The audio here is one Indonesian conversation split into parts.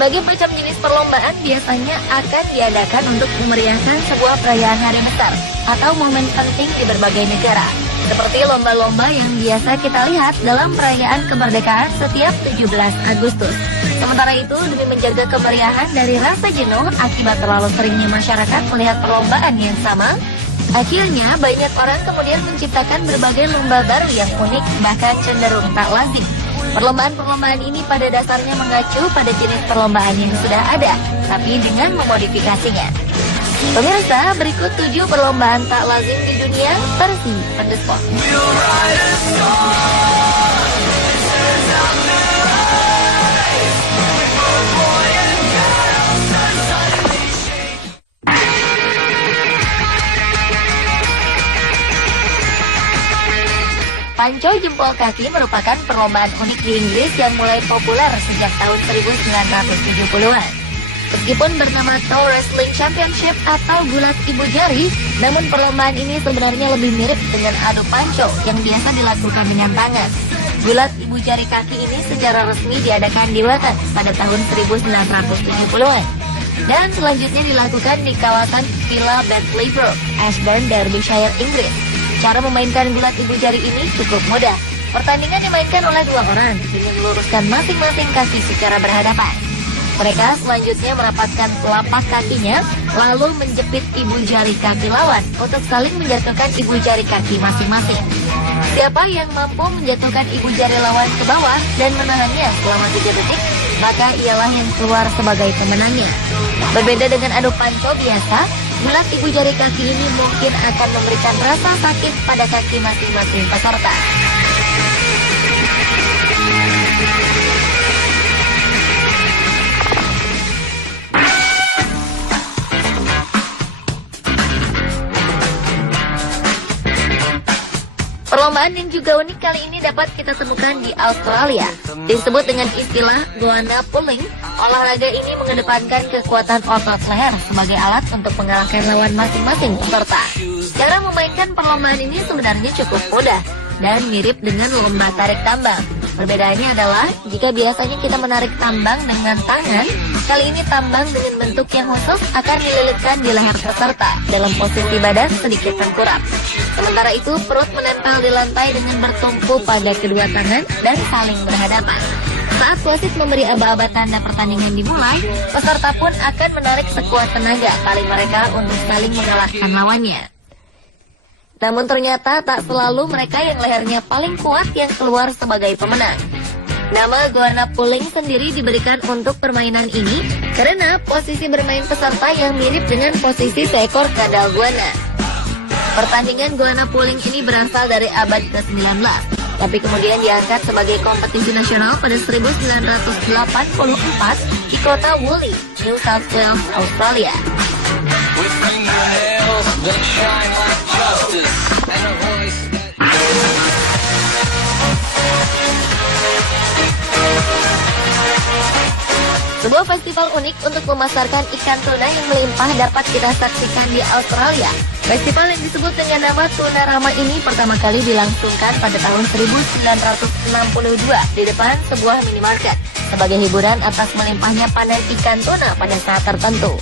Berbagai macam jenis perlombaan biasanya akan diadakan untuk memeriahkan sebuah perayaan hari besar atau momen penting di berbagai negara. Seperti lomba-lomba yang biasa kita lihat dalam perayaan kemerdekaan setiap 17 Agustus. Sementara itu, demi menjaga kemeriahan dari rasa jenuh akibat terlalu seringnya masyarakat melihat perlombaan yang sama, akhirnya banyak orang kemudian menciptakan berbagai lomba baru yang unik, bahkan cenderung tak lazim. Perlombaan-perlombaan ini pada dasarnya mengacu pada jenis perlombaan yang sudah ada, tapi dengan memodifikasinya. Pemirsa, berikut 7 perlombaan tak lazim di dunia versi On The Spot. Panco jempol kaki merupakan perlombaan unik di Inggris yang mulai populer sejak tahun 1970-an. Meskipun bernama Toe Wrestling Championship atau gulat ibu jari, namun perlombaan ini sebenarnya lebih mirip dengan adu panco yang biasa dilakukan dengan tangan. Gulat ibu jari kaki ini secara resmi diadakan di Wales pada tahun 1970-an. Dan selanjutnya dilakukan di kawasan Villa Bentley Brook, Ashbourne, Derbyshire, Inggris. Cara memainkan gulat ibu jari ini cukup mudah. Pertandingan dimainkan oleh 2 orang dengan meluruskan masing-masing kaki secara berhadapan. Mereka selanjutnya merapatkan telapak kakinya, lalu menjepit ibu jari kaki lawan untuk saling menjatuhkan ibu jari kaki masing-masing. Siapa yang mampu menjatuhkan ibu jari lawan ke bawah dan menahannya selama 3 detik, maka ialah yang keluar sebagai pemenangnya. Berbeda dengan adu panco biasa, gulat ibu jari kaki ini mungkin akan memberikan rasa sakit pada kaki masing-masing peserta. Perlombaan yang juga unik kali ini dapat kita temukan di Australia. Disebut dengan istilah goanna pulling, olahraga ini mengedepankan kekuatan otot leher sebagai alat untuk mengalahkan lawan masing-masing peserta. Cara memainkan perlombaan ini sebenarnya cukup mudah dan mirip dengan lomba tarik tambang. Perbedaannya adalah jika biasanya kita menarik tambang dengan tangan, kali ini tambang dengan bentuk yang khusus akan dililitkan di leher peserta dalam posisi badan sedikit tengkurap. Sementara itu perut menempel di lantai dengan bertumpu pada kedua tangan dan saling berhadapan. Saat wasit memberi aba-aba tanda pertandingan dimulai, peserta pun akan menarik sekuat tenaga kali mereka untuk saling mengalahkan lawannya. Namun ternyata tak selalu mereka yang lehernya paling kuat yang keluar sebagai pemenang. Nama goanna pulling sendiri diberikan untuk permainan ini karena posisi bermain peserta yang mirip dengan posisi seekor kadal goanna. Pertandingan goanna pulling ini berasal dari abad ke-19, tapi kemudian diangkat sebagai kompetisi nasional pada 1984 di kota Woolley, New South Wales, Australia. Sebuah festival unik untuk memasarkan ikan tuna yang melimpah dapat kita saksikan di Australia. Festival yang disebut dengan nama Tuna Rama ini pertama kali dilangsungkan pada tahun 1962 di depan sebuah minimarket sebagai hiburan atas melimpahnya panen ikan tuna pada saat tertentu.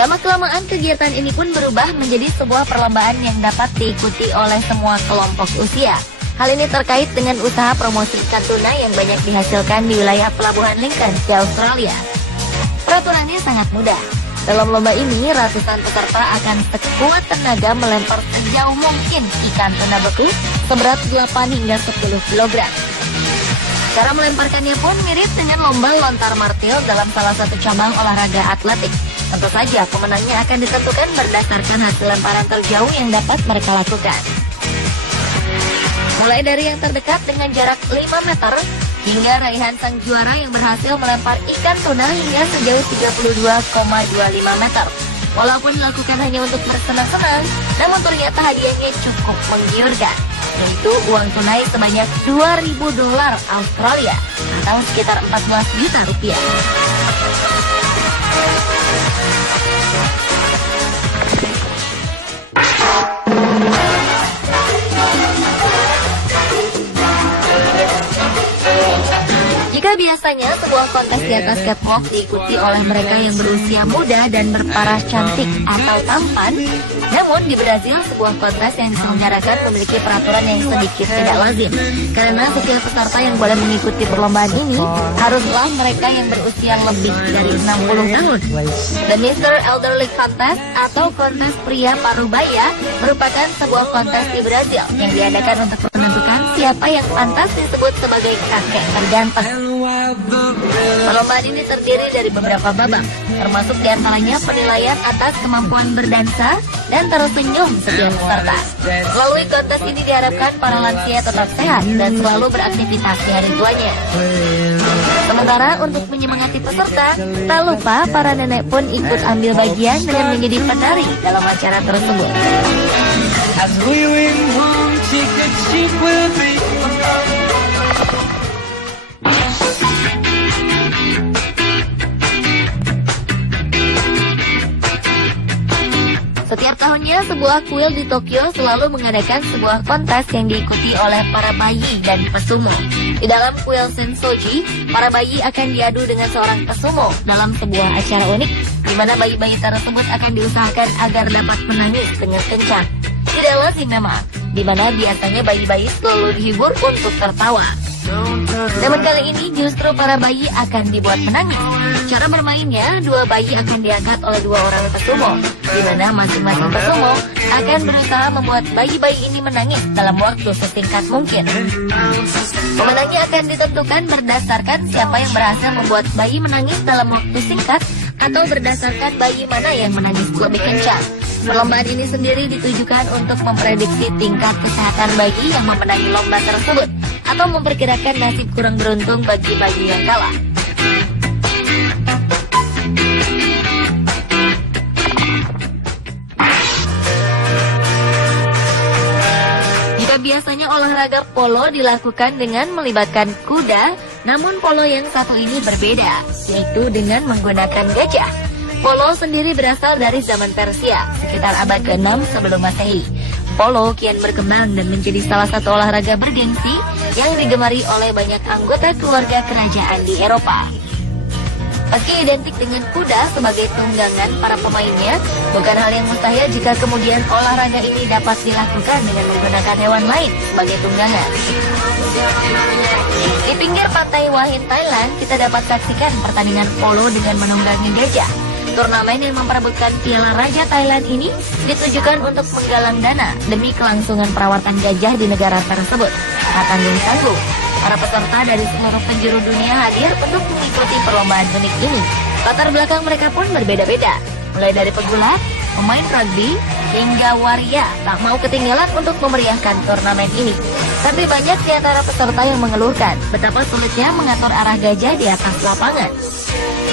Lama-kelamaan kegiatan ini pun berubah menjadi sebuah perlombaan yang dapat diikuti oleh semua kelompok usia. Hal ini terkait dengan usaha promosi ikan tuna yang banyak dihasilkan di wilayah Pelabuhan Lincoln di Australia. Peraturannya sangat mudah. Dalam lomba ini, ratusan peserta akan sekuat tenaga melempar sejauh mungkin ikan tuna beku seberat 8 hingga 10 kg. Cara melemparkannya pun mirip dengan lomba lontar martil dalam salah satu cabang olahraga atletik. Tentu saja pemenangnya akan ditentukan berdasarkan hasil lemparan terjauh yang dapat mereka lakukan. Mulai dari yang terdekat dengan jarak 5 meter hingga raihan sang juara yang berhasil melempar ikan tuna hingga sejauh 32,25 meter. Walaupun dilakukan hanya untuk bersenang-senang, namun ternyata hadiahnya cukup menggiurkan, yaitu uang tunai sebanyak $2.000 Australia atau sekitar 14 juta rupiah. Jika Jika biasanya sebuah kontes di atas catwalk diikuti oleh mereka yang berusia muda dan berparas cantik atau tampan, namun di Brazil sebuah kontes yang diselenggarakan memiliki peraturan yang sedikit tidak lazim, karena setiap peserta yang boleh mengikuti perlombaan ini haruslah mereka yang berusia lebih dari 60 tahun. The Mr. Elderly Contest atau kontes pria parubaya merupakan sebuah kontes di Brazil yang diadakan untuk menentukan siapa yang pantas disebut sebagai kakek terganteng. Perlombaan ini terdiri dari beberapa babak, termasuk diantaranya penilaian atas kemampuan berdansa dan tersenyum setiap peserta. Melalui kontes ini diharapkan para lansia tetap sehat dan selalu beraktivitas di hari tuanya. Sementara untuk menyemangati peserta, tak lupa para nenek pun ikut ambil bagian dengan menjadi penari dalam acara tersebut. Setiap tahunnya, sebuah kuil di Tokyo selalu mengadakan sebuah kontes yang diikuti oleh para bayi dan pesumo. Di dalam kuil Sensoji, para bayi akan diadu dengan seorang pesumo dalam sebuah acara unik, di mana bayi-bayi tersebut akan diusahakan agar dapat menangis dengan kencang. Tidak lazim memang, di mana biasanya bayi-bayi selalu dihibur untuk tertawa. Namun kali ini justru para bayi akan dibuat menangis. Cara bermainnya, dua bayi akan diangkat oleh dua orang pesumo, di mana masing-masing pesumo akan berusaha membuat bayi-bayi ini menangis dalam waktu sesingkat mungkin. Pemenangnya akan ditentukan berdasarkan siapa yang berhasil membuat bayi menangis dalam waktu singkat atau berdasarkan bayi mana yang menangis lebih kencang. Perlombaan ini sendiri ditujukan untuk memprediksi tingkat kesehatan bayi yang memenangi lomba tersebut atau memperkirakan nasib kurang beruntung bagi bayi yang kalah. Jika biasanya olahraga polo dilakukan dengan melibatkan kuda, namun polo yang satu ini berbeda, yaitu dengan menggunakan gajah. Polo sendiri berasal dari zaman Persia, sekitar abad ke-6 sebelum Masehi. Polo kian berkembang dan menjadi salah satu olahraga bergengsi yang digemari oleh banyak anggota keluarga kerajaan di Eropa. Meski identik dengan kuda sebagai tunggangan para pemainnya, bukan hal yang mustahil jika kemudian olahraga ini dapat dilakukan dengan menggunakan hewan lain sebagai tunggangan. Di pinggir pantai Hua Hin, Thailand, kita dapat saksikan pertandingan polo dengan menunggangi gajah. Turnamen yang memperebutkan Piala Raja Thailand ini ditujukan untuk menggalang dana demi kelangsungan perawatan gajah di negara tersebut. Tak tanggung-tanggung, para peserta dari seluruh penjuru dunia hadir untuk mengikuti perlombaan unik ini. Latar belakang mereka pun berbeda-beda, mulai dari pegulat, pemain rugby, hingga waria tak mau ketinggalan untuk memeriahkan turnamen ini. Tapi banyak di antara peserta yang mengeluhkan betapa sulitnya mengatur arah gajah di atas lapangan.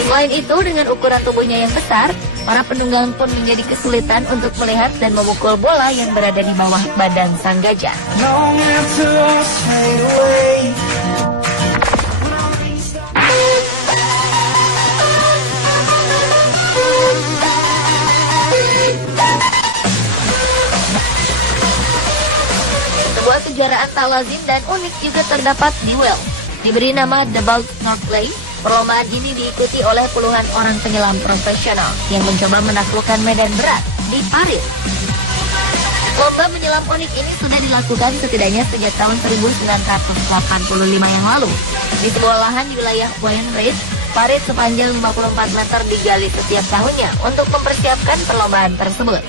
Selain itu, dengan ukuran tubuhnya yang besar, para penunggang pun menjadi kesulitan untuk melihat dan memukul bola yang berada di bawah badan sang gajah. Sebuah kejuaraan tak lazim dan unik juga terdapat di Wales. Diberi nama The Bold Snorkeling, perlombaan ini diikuti oleh puluhan orang penyelam profesional yang mencoba menaklukkan medan berat di Paris. Lomba menyelam unik ini sudah dilakukan setidaknya sejak tahun 1985 yang lalu. Di sebuah lahan di wilayah Wayne Ridge, parit sepanjang 54 meter digali setiap tahunnya untuk mempersiapkan perlombaan tersebut.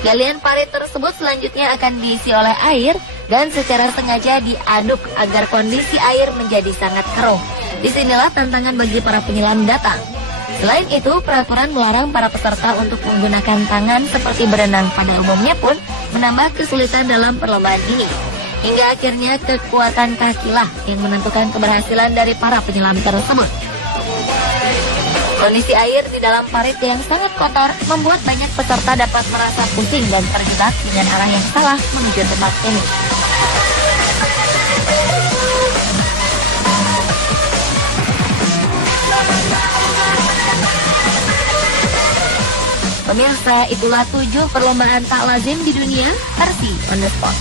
Galian parit tersebut selanjutnya akan diisi oleh air dan secara sengaja diaduk agar kondisi air menjadi sangat keruh. Disinilah tantangan bagi para penyelam datang. Selain itu, peraturan melarang para peserta untuk menggunakan tangan seperti berenang pada umumnya pun menambah kesulitan dalam perlombaan ini. Hingga akhirnya kekuatan kakilah yang menentukan keberhasilan dari para penyelam tersebut. Kondisi air di dalam parit yang sangat kotor membuat banyak peserta dapat merasa pusing dan terjebak dengan arah yang salah menuju tempat ini. Pemirsa, itulah 7 perlombaan tak lazim di dunia versi On The Spot.